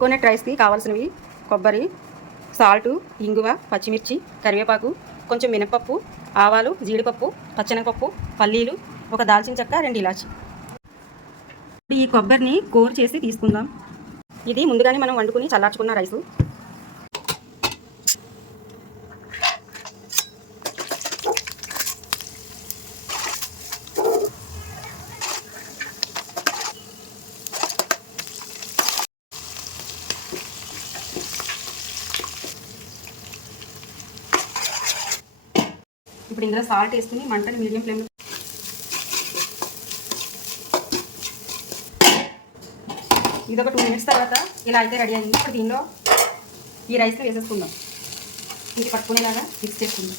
Coconut రైస్కి కావాల్సినవి కొబ్బరి, సాల్టు, ఇంగువ, పచ్చిమిర్చి, కరివేపాకు, కొంచెం మినపప్పు, ఆవాలు, జీడిపప్పు, పచ్చెనగపప్పు, పల్లీలు, ఒక దాల్చిన చెక్క, 2 ఇలాచి. ఈ కొబ్బరిని కోర్ చేసి తీసుకుందాం. ఇది ముందుగానే మనం వండుకుని చల్లార్చుకున్న రైసు. ఇప్పుడు ఇందులో సాల్ట్ వేసుకుని మంటని మీడియం ఫ్లేమ్లో ఇది ఒక 2 మినిట్స్ తర్వాత ఇలా అయితే రెడీ అయింది. ఇప్పుడు దీనిలో ఈ రైస్ని వేసేసుకుందాం. ఇది పట్టుకునేలాగా మిక్స్ చేసుకుందాం.